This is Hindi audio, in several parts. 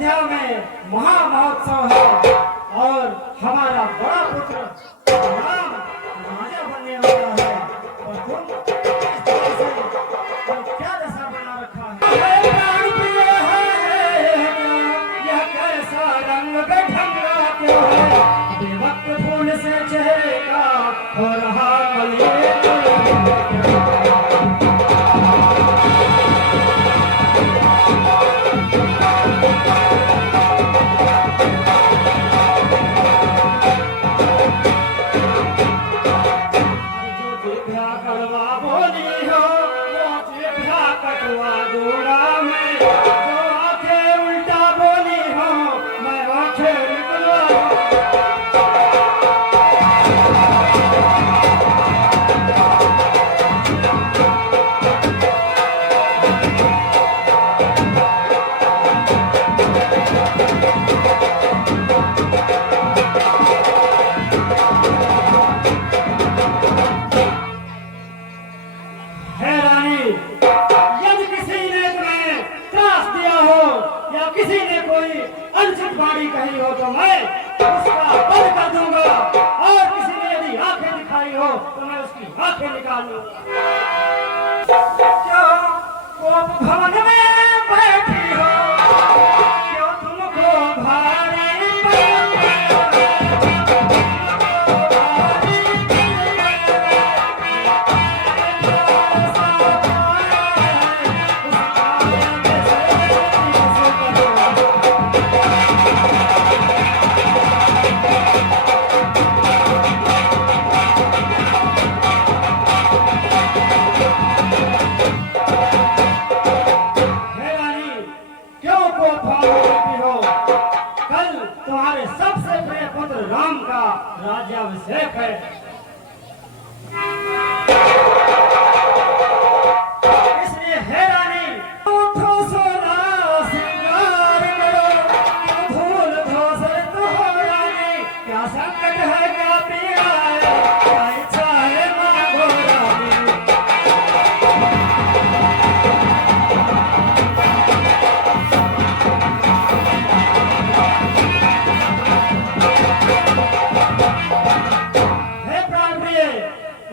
अयोध्या में महामहोत्सव है और हमारा बड़ा पुत्र राम राजा बनने वाला है और तुम इस तरह से क्या दशा बना रखा है? प्राण प्रिय है यह कैसा रंग ढंगा क्यों है? बेवक्त फूल से चेहरे का हो रहा कही हो तो मैं उसका बंद कर दूंगा और किसी ने यदि आंखें दिखाई हो तो मैं उसकी आंखें निकाल लूंगा। क्यों कोप भवन में बैठी हो? क्यों तुमको भारी राम का राज्याभिषेक है। इसलिए हे रानी उठो सोना श्रृंगार करो, धूल धोसर तो हो रानी। क्या संकट है क्या पीड़ा है, क्या इच्छा है मांगो रानी।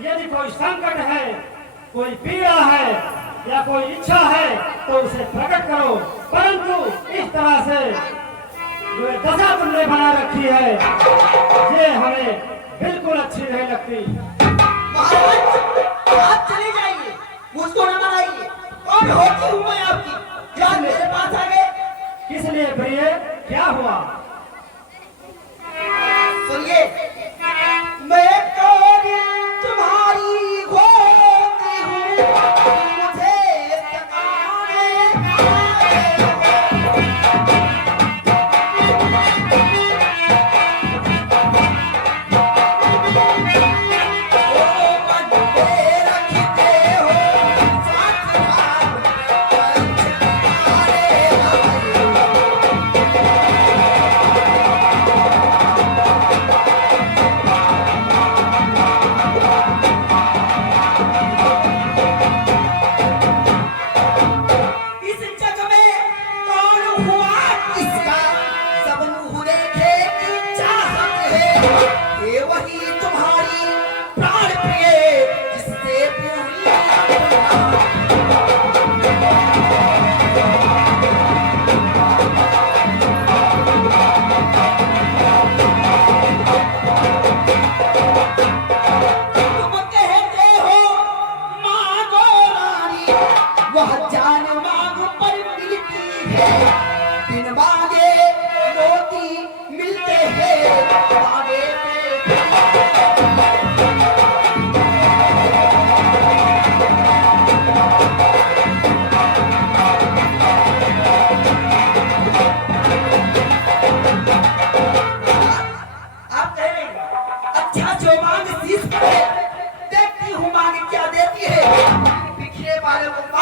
यदि कोई संकट है, कोई पीड़ा है या कोई इच्छा है तो उसे प्रकट करो, परंतु इस तरह से जो दशा तुमने बना रखी है ये हमें बिल्कुल अच्छी नहीं लगती। महाराज आप चले जाइए, मुझको न मनाइए। कौन होती हूँ मैं आपकी, क्या मेरे पास आ गए? किस लिए प्रिय, क्या हुआ? सुनिए, मैं तुम्हारी घोटी हूँ, मुझे सताने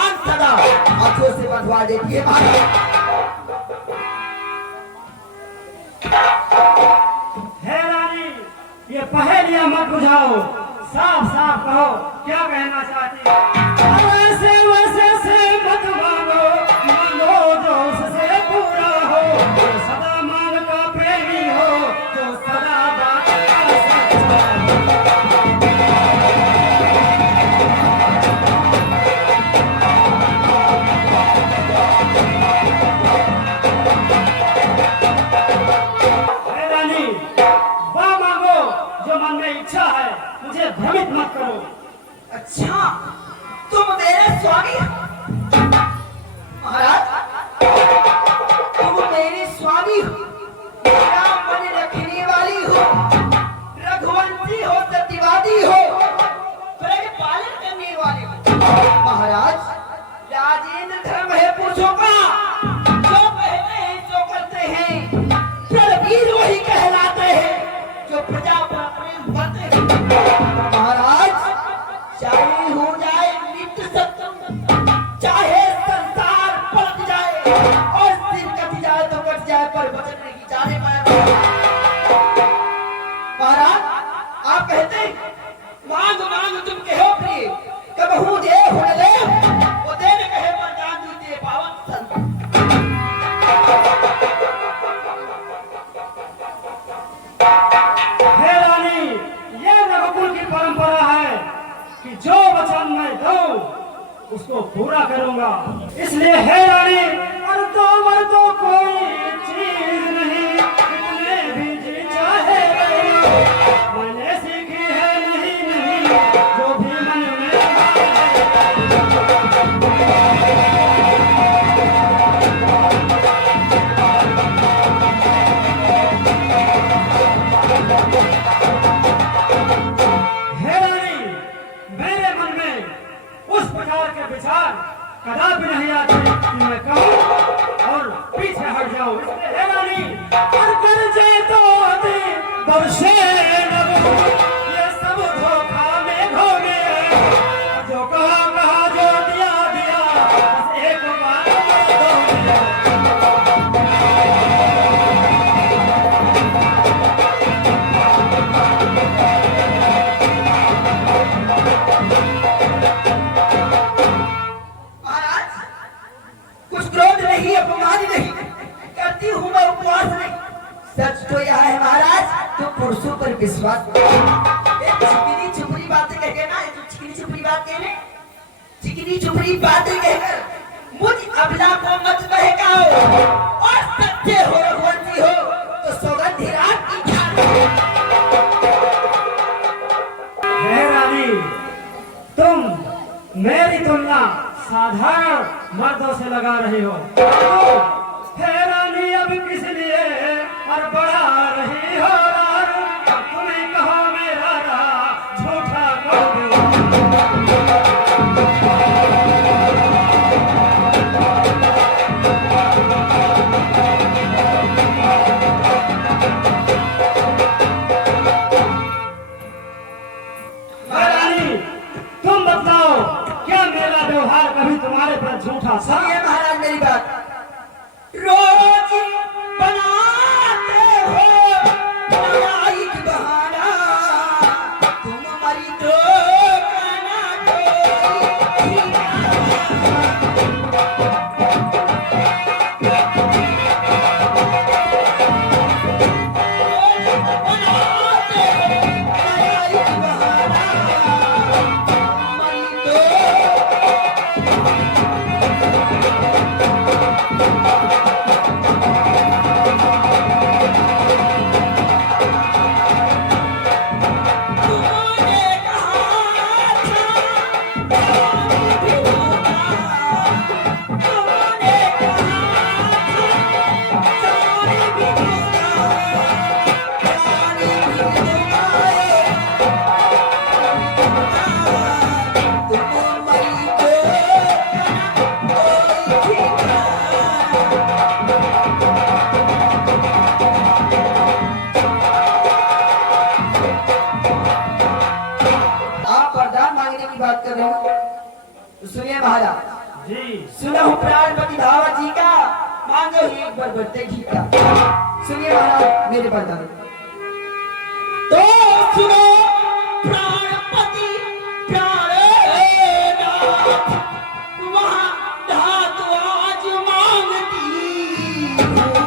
हाथों से बंधवा देती है भाई। हे रानी, ये पहेलियां मत बुझाओ, साफ साफ कहो क्या कहना चाहती है। वैसे वैसे से मत मांगो, मांगो जो उससे पूरा हो। भ्रमित मत करो। अच्छा, तुम मेरे स्वामी महाराज, तुम मेरे स्वामी हो, मेरा मन रखने वाली हो, रघुवंशी हो, सत्यवादी हो, ब्रज पालन करने वाले हो। महाराज, राजेंद्र धर्म है पुरुषों का, जो कहते हैं जो करते हैं, प्रवीर वही कहलाते हैं जो प्रजा पर प्रेम करते हैं। महाराज, चाहे हो जाए नित्य सत्य, चाहे संसार पलट जाए और सिर कट जाए तो कट जाए, पर वचन नहीं जाने पाएगा। महाराज, आप कहते हैं मांग मांग तुम कहो प्रिय, कबहू दे हो न दे, वो दे न कहे पर जान दीजिए पावन संत। हे रानी, ये रघुकुल की परंपरा है कि जो वचन मैं दूं उसको पूरा करूंगा। इसलिए हे रानी, मर तो कोई चीज नहीं, कितने भी जी चाहे रहो। मैंने सीखी है नहीं जो भी मन में है। रानी, मेरे मन में उस प्रकार के विचार कदापि नहीं आते कि मैं कहूं और पीछे हट जाऊं। इसलिए हे रानी, कर जाए तो दर्शे ये सब धोखा में धोने, जो कहा जो दिया बस एक बार दो। महाराज, कुछ क्रोध नहीं, अपमान नहीं करती हूँ मैं, उपवास नहीं। सच तो यह है महाराज, तो पुरुषों पर विश्वास चिकनी चुपड़ी बातें कहकर ना, चिकनी चुपड़ी बात कहने, चिकनी चुपड़ी बातें कहकर मुझ अबला को मत बहकाओ, और सच्चे हो रघुवंशी हो तो सौगंधी रात की खाओ। हे रानी, तुम मेरी तुलना साधारण मर्दों से लगा रही हो। हे रानी, अब किस लिए और बढ़ा रही हो रार, तुम्हें कहो मेरा राह झूठा कर दो। हे रानी, तुम बताओ, क्या मेरा व्यवहार कभी तुम्हारे पर झूठा सा? सुनिए महाराज मेरी बात, रोज बनाते हो लड़ाई की बहाना, तुम मरी तो कहना कोई रोज बनाते हो लड़ाई की बहाना, मरी तो तूने कहा था जान भी दूंगा, तूने कहा था जान भी दूंगा, जान भी दूंगा, तुम मरी तो कोई ठिकाना। आप वरदान मांगने की बात कर रहे हो, तो सुनिए महाराज, जी, सुनो प्राणपति धावर जी का, मांगो ही एक बार बरते घी का। सुनिए महाराज मेरे वरदान, तो सुनो प्राणपति प्राणनाथ, वहाँ धातु आज मांगती हूँ,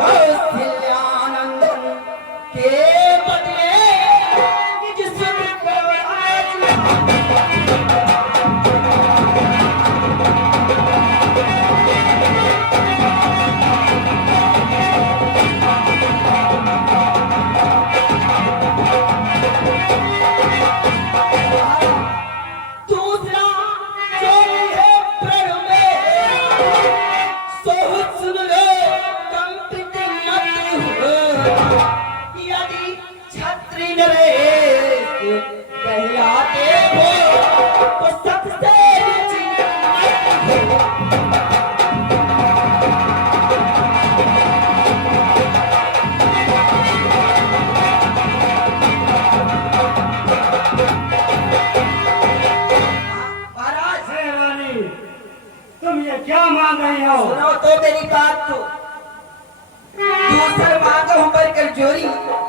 कौशल्यानंदन के बदले निज सुन को आज तो मेरी बात तो दूसर मांगो हम पर कर जोरी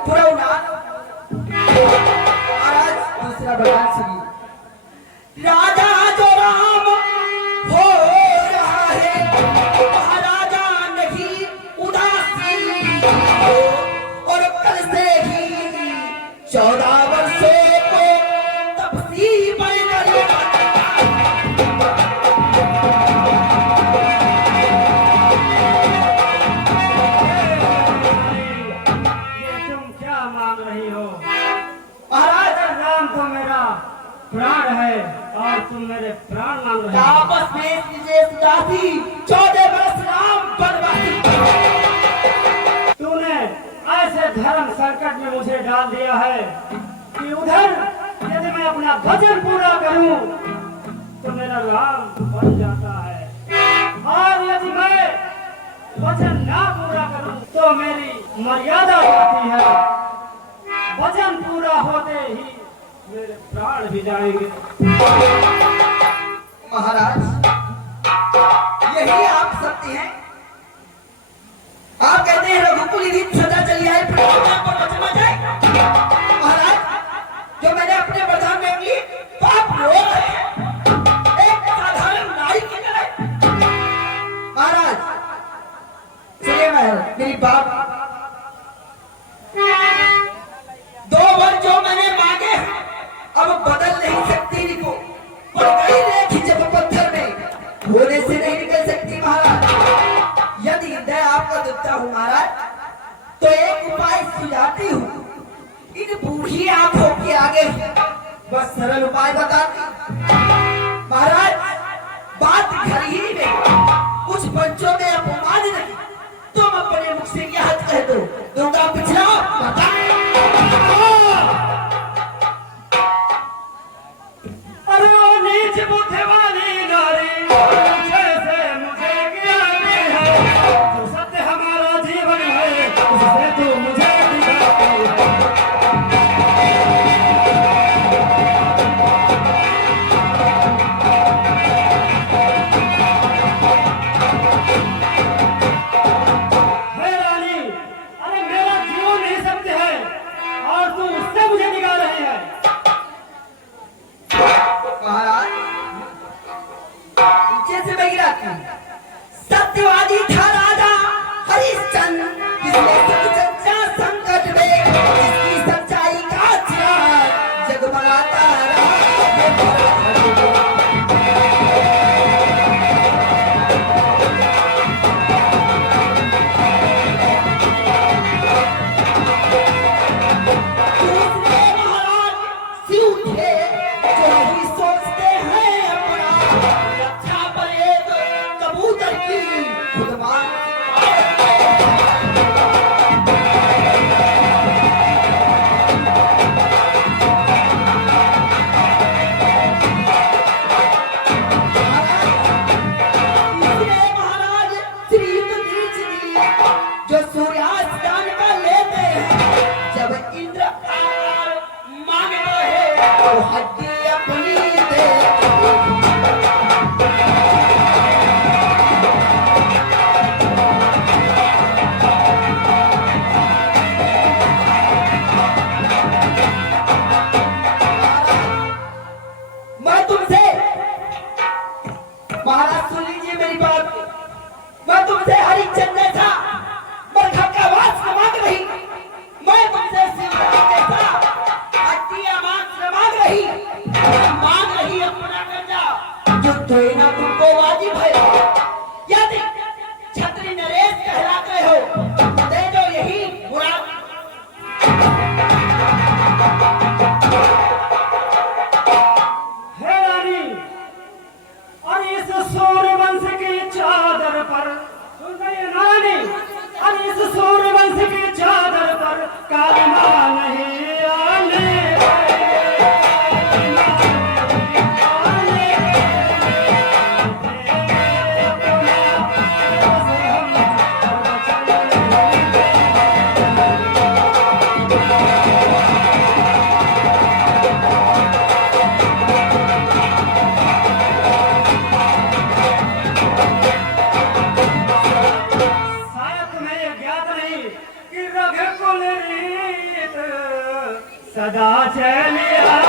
पूरा उड़ा महाराज दूसरा बयान सुनिए। राजा जो राम हो रहा है महाराजा नहीं उदासी हो, और कल से ही 14 वर्षों को तपसी बनकर ये तुम क्या मांग रही हो? महाराज राम तो मेरा प्राण है और तुम मेरे प्राण मांग रहे हो। आपस में विशेष दासी 14 वर्ष राम बनवासी। तूने ऐसे धर्म संकट में मुझे डाल दिया है कि उधर यदि मैं अपना वचन पूरा करूं तो मेरा राम बन जाता है, और यदि मैं वचन ना पूरा करूं तो मेरी मर्यादा जाती है। वचन पूरा होते ही मेरे प्राण भी जाएंगे। महाराज यही आप सत्य हैं। आप कहते हैं रघुकुल रीत सदा चली आए पर वचन न जाए। महाराज जो मैंने अपने वचन में ली तो आप रो रहे हैं एक साधारण नारी की तरह। महाराज सुनिए मेरी बात, 2 वर्ष जो मैंने मांगे अब बदल नहीं सकती इनको, और कहीं रेखी जब पत्थर में होने से नहीं निकल सकती। महाराज यदि हृदय आपका दुखता हूँ महाराज तो एक उपाय सुझाती हूँ। इन बूढ़ी आंखों के आगे बस सरल उपाय बताती। महाराज बात घर ही में कुछ बच्चों में अपमान नहीं, तुम अपने मुख से यह कह दो दूंगा पिछड़ा बता। अरे ओ नीच बुद्धि वाली नारी जैसे मुझे गिराती है, जो सत्य हमारा जीवन है उससे तू मुझे दिखाती है। हे रानी, अरे मेरा जीवन ही सत्य है और तू उससे मुझे निकाल रही है। महाराज नीचे से मैं गिराती हूँ। सत्यवादी था राजा हरिश्चंद्र, जिसने सब सच्चा संकट में जिसकी सच्चाई का चिराग जगमगाता रहा। दूसरे महाराज सिर उठे जो नहीं सोचते हैं अपना, रक्षा पर एक कबूतर की खुद मान। तीसरे महाराज श्री नीच जी जो सूर्यास्तान का लेते हैं, जब इंद्र आकार मांगते हैं तो हड्डी अपनी दे। मैं तुमसे महाराज सुन लीजिए मेरी बात, मैं तुमसे हरिश्चंद्र जैसा बरखा का वास न मांग रही, मैं तुमसे शिवराज जैसा हड्डियां मांस न मांग रही, मांग रही अपना कर्जा जो देना तुमको वाजिब है। यदि छत्री नरेश कहलाते हो दे दो यही मुराद। हे रानी, और इस सूर्यवंश की चादर पर सुन रही है रानी, और इस सूर्यवंश की चादर पर कालिमा नहीं आने कि रघुकुल रीत सदा चलिया।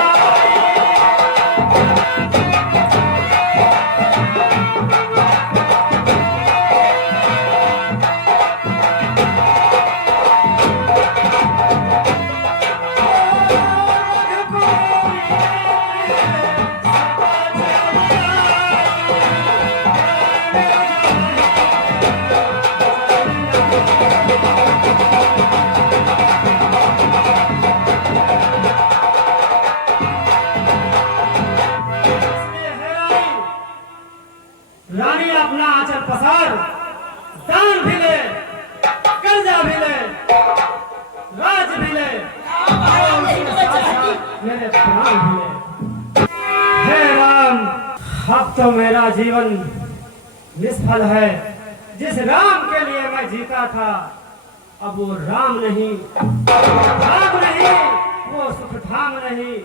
रानी अपना आंचल पसार, दान भी ले, कर्जा भी ले, राज भी ले, और उसके साथ मेरे प्राण भी ले। हे राम, अब तो मेरा जीवन निष्फल है। जिस राम के लिए मैं जीता था, अब वो राम नहीं, धाम नहीं, वो सुख धाम नहीं,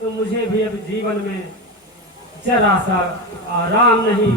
तो मुझे भी अब जीवन में जरा सा आराम नहीं।